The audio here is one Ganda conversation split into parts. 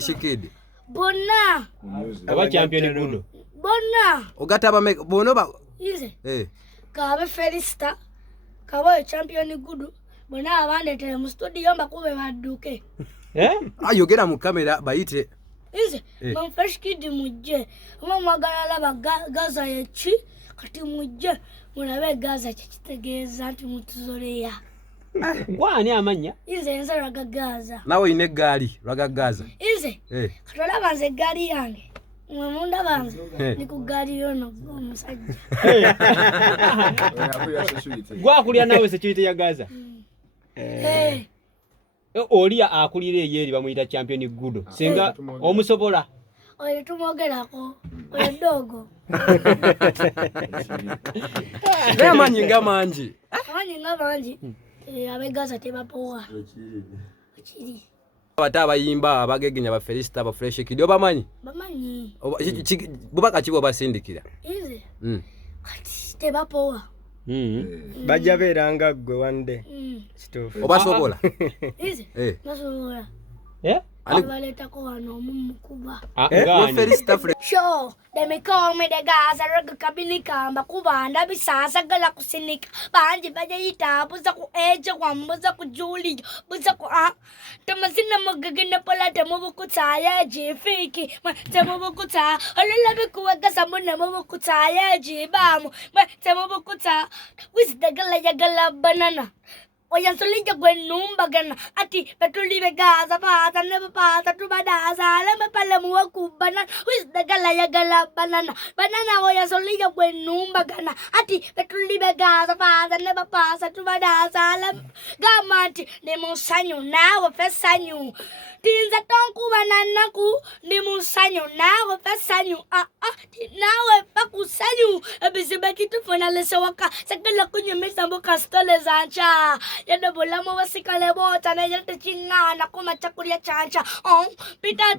Shikidi. Bonna. Aba champion Gudo. Bonna. Ogata ba bono ba. Ize. Kabe Felista. Kabe champion Gudo. Bonna abande tele mu studio mbakube baduke. Ayogera mu kamera bayite. Ize. Mam fresh kid mujje. Mwagala ba Gaza yechi kati mujje. Munabe Gaza kitegeeza nti mutuzoleya. Gwani amanya? Ize nza raga Gaza. Nawe ine gali raga Gaza. Ize. Katola banze gali yange. Mwemunda banze. Niku gali yono omusajja. Gwa kulya nawe security ya Gaza. Oli akulire yeri bamuyita champion Gudo. Singa omusobola. Oyo tumogerako. Oyo dogo. Manyinga manji. Manyinga manji. Abe Gaza tebapowa. Chiri. Abata abayimba abagegenya ba Felista ba fresh kid obamanyi? Bamanyi. Bubaka kibo basindikira. Ize. Kati tebapowa. Bajja beranga gwe wande. Kitofu. Obasobola. Ize. Basobola. Abaleta ko wano mumukuba. Felista fresh. Show, they call me the Gaza raga kabinika mbakubanda bisasa gala kusinika banji bajayita buza ku eje kwambuza ku Julie buza ku tamasina mugagina pala temubukutaya jifiki temubukuta olala bikuwaga samuna mubukutaya jibamu temubukuta with the gala banana. Oya solija gwenumba gana ati petulibe Gaza pata neba pata tubadaza lema pale muwa kubana with the gala banana oya solija gwenumba gana ati petulibe Gaza pata neba pata tubadaza lema gamati ni musanyu nawe fesanyu tinza tonku bananaku ni musanyu nawe fesanyu nawe pakusanyu ebizibeki tufuna lese waka sakala kunyemesa mboka stole zancha yada bolamo wasikale bota na yada chingana kuma chakulia chancha pita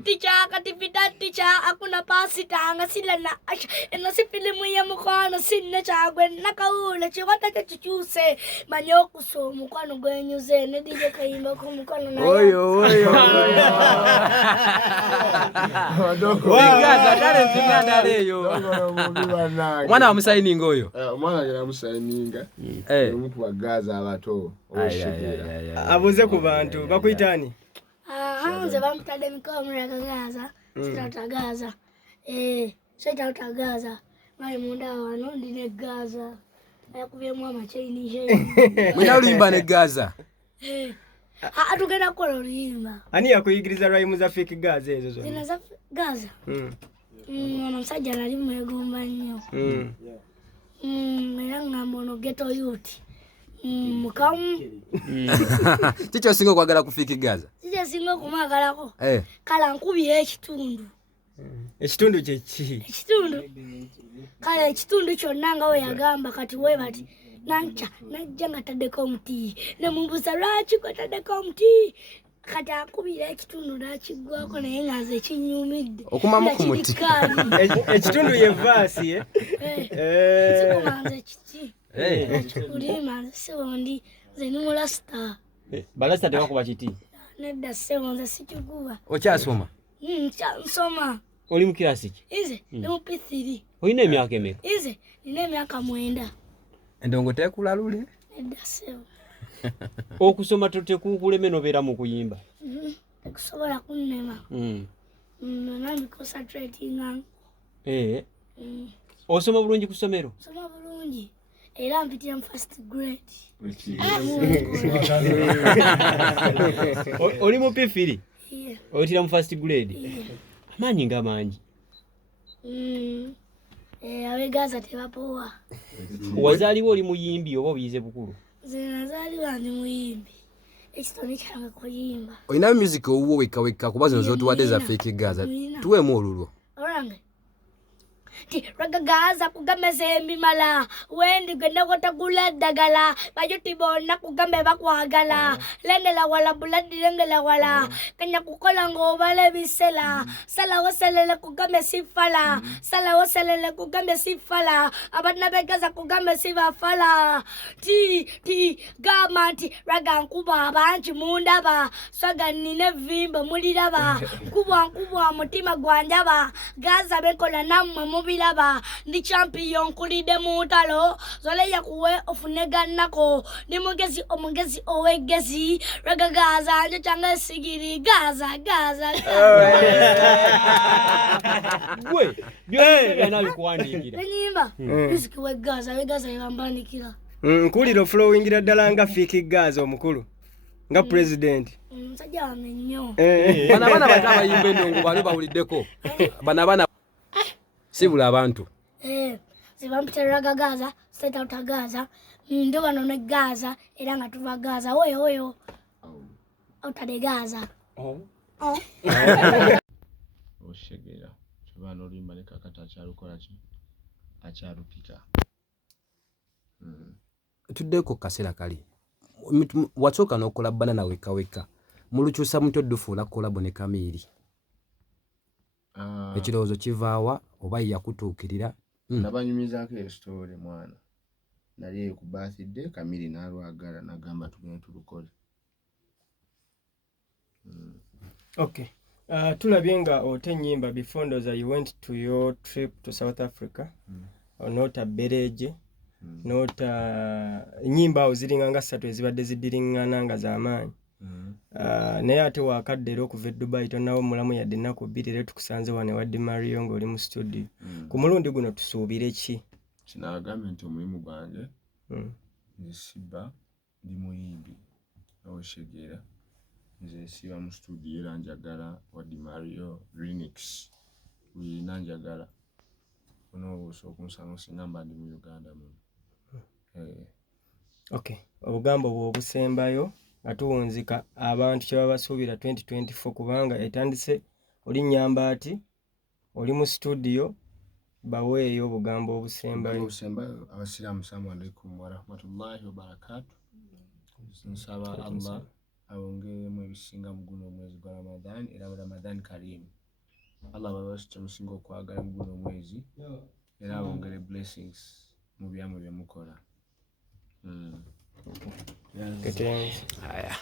ticha akuna pasi tanga sila na asha eno si filimu ya mukwana sinne chagwe nakaule chiwata chuchuse manyoku so mukwano gwenyuze ne dije kayimba ko mukwano na oyo Gaza talent mwana leyo mwana wa musayininga oyo mwana ya musayininga omuntu wa Gaza abato abuze ku bantu bakuyitani nze bamutadde mikomera Gaza sitata Gaza sitata Gaza mali munda wano ndine Gaza ayakubyemu amachaini mwina ulimba ne Gaza atugenda kukola oluyimba ani yakuyigiriza rhymes za fake Gaza ezo zo zina za Gaza omusajja nali mwegomba nnyo era ngamba ono ghetto youth mukamu Chicho singo kwagala kufiki Gaza. Chicho singo kumagalako. Kala nkubi ekitundu. Ekitundu kyechi. Ekitundu. Kala ekitundu kyonna nga we yagamba kati we bati nancha najjanga taddeko omuti. Ne mumbuza lwaki ko taddeko omuti. Kati akubira ekitundu nakigwako naye ngaze ekinyumidde. Okumamu ku muti. Ekitundu ye verse Sikumanze kiti. Ulima sewondi zenumula star. Balasta tebakuba kiti. Nedda sewonza sikiguba. Okyasoma? Nsoma. Oli mu class ki? Ize, ne mu P3. Oyina emyaka emeka? Ize, nina emyaka 9. Endongo tekulalule? Nedda sewo. Okusoma tekukuleme nobeera mu kuyimba. Tekusobola kunnema. Nami concentrating. Osoma bulungi ku ssomero? Soma bulungi. Era mpitira mu first grade. Oli mu P3? Oyitira mu first grade? Amanyi nga mangi. Abe Gaza tebapowa. Wazaliwo oli muyimbi oba obiyize bukulu? Zinazaliwa ndi muyimbi. Ekitone kyange kuyimba. Oyina music owuwo weka kuba zino zotuwadde za fake Gaza. Tuwemu olulwo. Orange. ti ragagaza kugambe sembimala wendi genda kotagula ddagala bajuti bonna kugambe bakwagala lengela wala buladi lengela wala kanya kukola ng'obala ebisela salawo selele kugambe sifala salawo selele kugambe sifala abana begaza kugambe sibafala ti gama nti raga nkuba abangi mundaba swaga nine vimba muliraba nkubwa mutima gwanjaba Gaza bekola nammwe mubiraba ndi champion kulide mutalo zoleya kuwe ofunegannako ndi mugezi omugezi owegezi raga Gaza njo changa sigiri Gaza gwe byona bikuwandiikira enyimba isikiwe Gaza yambandikira nkulira flowingira ddala nga fiki Gaza omukulu nga president musajja wange nnyo bana bata abayimba endongo bali bawuliddeko bana sibula abantu zibampiteraga Gaza state out Gaza ndo bano ne Gaza era nga tuva Gaza oyo out de Gaza oshegera kibano olimba ne kakata akyalukola ki akyalupika tuddeko kaseera kali wasooka n'okola banana weka mulukyusa mutyo dufuula kolabo ne Kamiiri ekirowoozo kivaawa oba yakutuukirira nabanyumizaako esitoole mwana nali eyo ku birthday Kamiiri n'alwagala n'agamba tugende tulukole. Okay. Tulabye nga ote ennyimba before ndoza you went to your trip to South Africa onota bereje nota ennyimba awo ziringa nga 3 ezibadde zidiringana nga z'amaanyi naye ate wakadde era okuva e Dubai tonawo mulamu yadde ennaku 2 era tukusanze wano wadde Mario ng'oli mu studio ku mulundi guno tusuubire ki? Kinaagambye nti omulimu gwange nsiba ndi muyimbi oshegera nze siba mu studio era njagala wadde Mario remix wina njagala onobuusa okunsanga sinamba ndi mu Uganda muno. Okay, obugambo bwo obusembayo atuwunzika abantu kye babasuubira 2024 kubanga etandise oli nyamba ati oli mu studio baweeyo obugambo obusembayo. Abasiraamu assalamu alaikum wa rahmatullahi wa barakatuh. Nsaba Allah awongeremu ebisinga mu guno omwezi gwa Ramadan era Ramadan Karim. Allah babasitya musinga okwagala mu guno omwezi era awongere blessings mu byamu bye mukola. Haya.